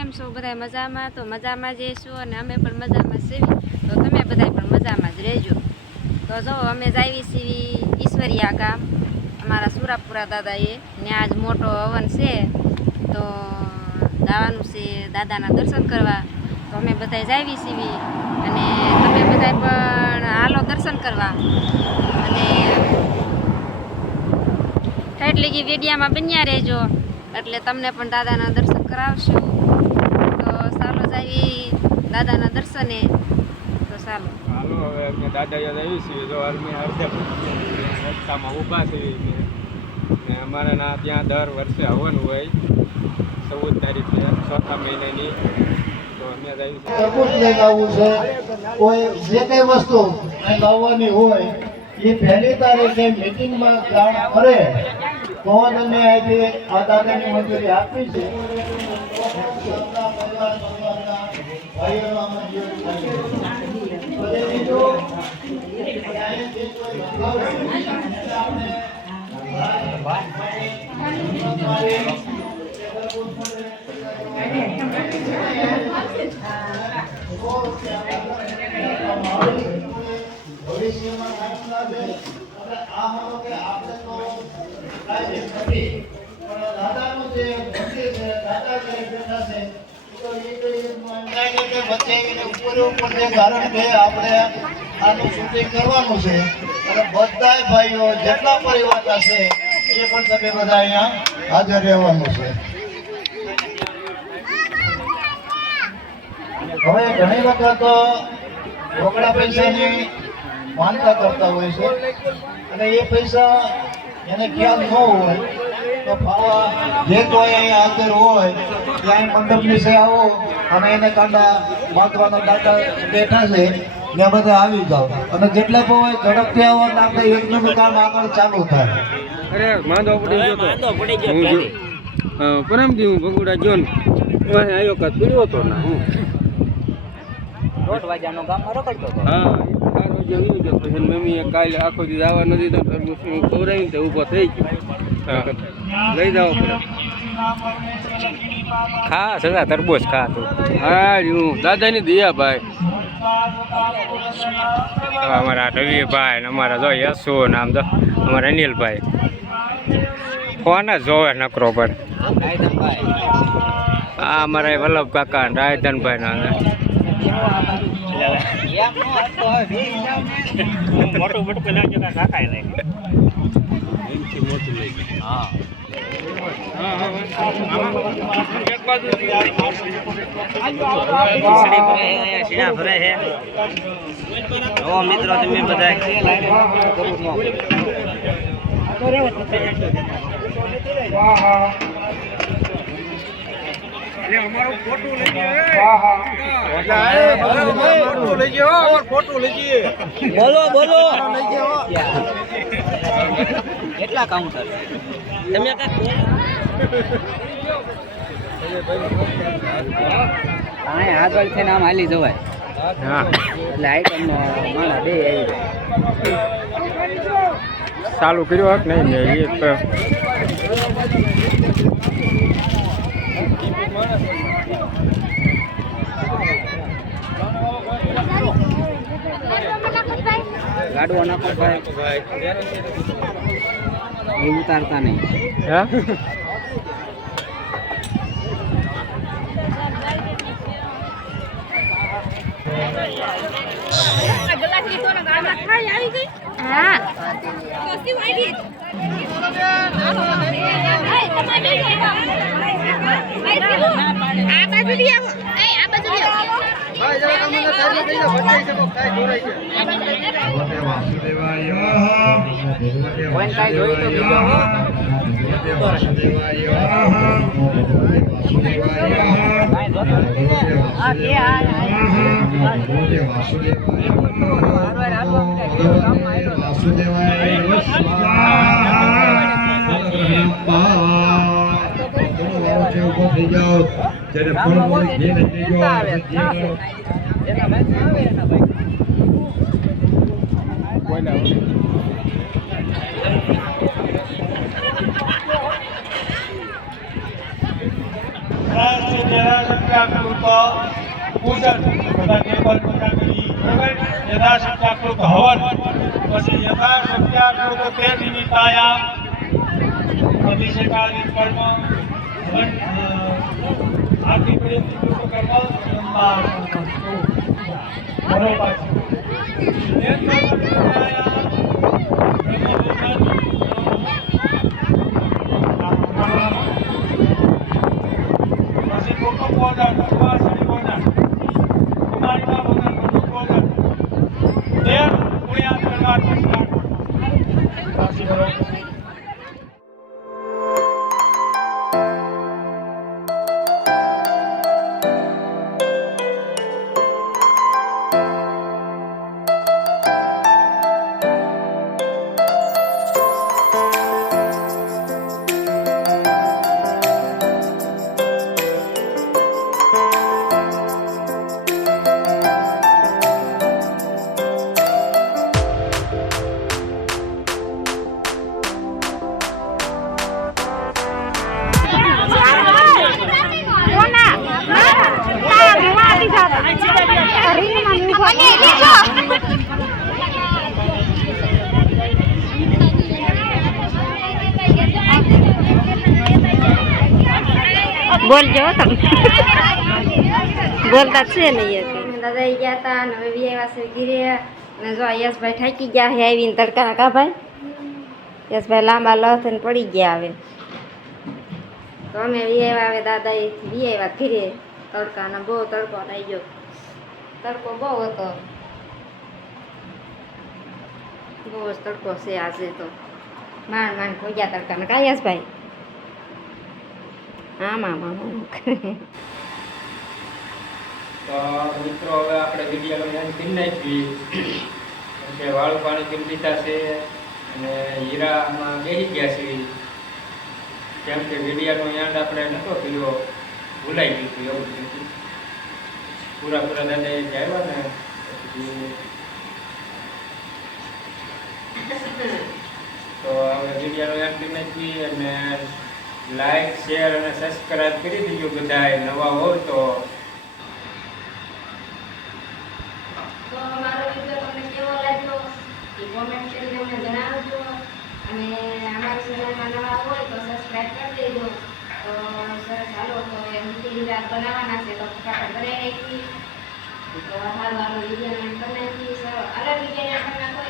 કેમ છો? બધા મજામાં? તો મજામાં જ છો અને અમે પણ મજામાં સીવી તો તમે બધા પણ મજામાં જ રહેજો. તો જો, અમે જાવી સીવી ઈશ્વરિયા ગામ. અમારા સુરાપુરા દાદાએ. ત્યાં આજ મોટો હવન છે. તો જવાનું છે દાદાના દર્શન કરવા. તો અમે બધા જાવી સીવી અને તમે બધા પણ હાલો દર્શન કરવા. અને ઠેઠ લગી વેડિયામાં બન્યા રહેજો. એટલે તમને પણ દાદાના દર્શન કરાવશું. ચાલો જાવી દાદાના દર્શને. તો ચાલો હાલો હવે અમે દાદા યાદ આવી છીએ. જો અમે અડધે રસ્તામાં ઊભા છીએ ને અમારે ના ત્યાં દર વર્ષે હવન હોય. ચૌદ તારીખે ચોથા મહિનાની. તો અમે છે. કોઈ જે કઈ વસ્તુ લાવવાની હોય એ પહેલી તારીખે મીટિંગમાં જાણ કરે તો જ અમે આજે આ દાદાની મંજૂરી આપી છે. ભવિષ્યમાં આ કે આપણે તો કાંઈ નથી પણ દાદાનું જે મંદિર છે દાદા જે બેઠા છે તો એ કઈ કારણ કે આપણે આનું શૂટિંગ કરવાનું છે. અને બધાય ભાઈઓ જેટલા પરિવાર છે એ પણ તમે બધા અહીંયા હાજર રહેવાનું છે. હવે ઘણી વખત રોકડા પૈસાની માનતા કરતા હોય છે. અને એ પૈસા એને ખ્યાલ ન હોય તો ફાવા જે કોઈ અહીંયા હાજર હોય ત્યાં મંડપની સે આવો અને એને કાંડા બાંધવાના દાંડા બેઠા છે ત્યાં બધા આવી જાઓ. અને જેટલા પણ હોય ઝડપથી આવો આપણે યજ્ઞનું કામ આગળ ચાલુ થાય. અરે માંદો પડી ગયો હું જો હું ભગુડા ગયો ને વાંહે આવ્યો કાં પીડ્યો હતો ના હું. દોઢ વાગ્યાનો ગામમાં રખડતો હતો. હા કાલે આખો દી આવવા નથી તો તરબૂચ ખવડાવીને તો ઊભો થઈ ગયો. લઈ જાઓ. ખા સદા તરબૂચ ખા તું હા હું દાદાની દયા ભાઈ. અમારા રવિભાઈ ને અમારા જો યશુ ને આમ જો અમારા અનિલભાઈ. ફોન જ જોવે નકરો પર આ અમારા વલ્લભ કાકા ને રાયધનભાઈ ના મોટું મોટું લાગ્યો કાકા લઈ હા. અહીંયા શીણા ભરે છે. જો મિત્રો તમે બધા. બોલો બોલો. કેટલા કાઉન્ટર તમે કાંઈ આગળ છે ને આમ હાલી જવાય. હા. એટલે આઈટમ માણા બે ચાલુ કર્યો હક નહીં ને એ તો. ગાડવો નાખો ભાઈ. એ ઉતારતા નહીં. હા? હા. આ બાજુ લઈ આવો એ આ બાજુ આવો કોઈને કાંઈ જોયું તો બીજો હો. કાંઈ જોતું નથી વાસુદેવાય આ કે આ જેને ફળ મળી વાસુદેવાય વાસુદેવાય જો આવે એના વાસુદેવાય આવે એના ભાઈ રાષ્ટ્ર યથાશક્ત્યાકૃત પૂજન બધા ટેબલ પૂજા કરી બરાબર યથાશક્ત્યાકૃત હવન પછી યથાશક્ત્યાકૃત તે નિમિત્તાયા અભિષેકાદિ કર્મ. પ્રેમથી કૃત કર્મ બ્રહ્મા બરોબર તે બોલજો હો તમે બોલતા છે ને એ દાદા ઈ ગયા હતા અને હવે વી આવ્યા છે ઘીરે અને જો યશભાઈ ઠાકી ગયા હે આવીને તડકા કા ભાઈ યશભાઈ લાંબા લ થઈને પડી ગયા હવે તો અમે બી આવ્યા હવે દાદા એ વી આવ્યા ઘીરે તડકાના બહુ તડકો થઈ ગયો તડકો બહુ હતો. બહુ જ તડકો છે આજે તો. માંડ માંડ પહોંચ્યા તડકાને ભાઈ આમ આમ આમ તો મિત્રો, હવે આપણે વીડિયો એન્ડ કરી નાખી કેમ કે વાળું પાણી કરી દીધા છે અને હીરામાં બેસી ગયા છે કેમ કે વિડીયાનો એન્ડ આપણે નહોતો કર્યો. ભૂલાઈ ગયું હતું એવું. પૂરા પૂરા દાદા એ આવ્યા ને તો હવે વીડિયો એન્ડ નથી અને લાઈક શેર અને સબસ્ક્રાઈબ કરી દીજો બધાએ, નવા હો તો. અને અમારી ચેનલમાં નવા હોય તો સબસ્ક્રાઈબ કરી દેજો. તો સરસ, હાલો, તો મીઠી રાત બનાવવાના છે, તો ફટાફટ બનાવી નાખી તો હાલ, હાલો કરી નાખી સર અલગ વીડિયો કરી નાખો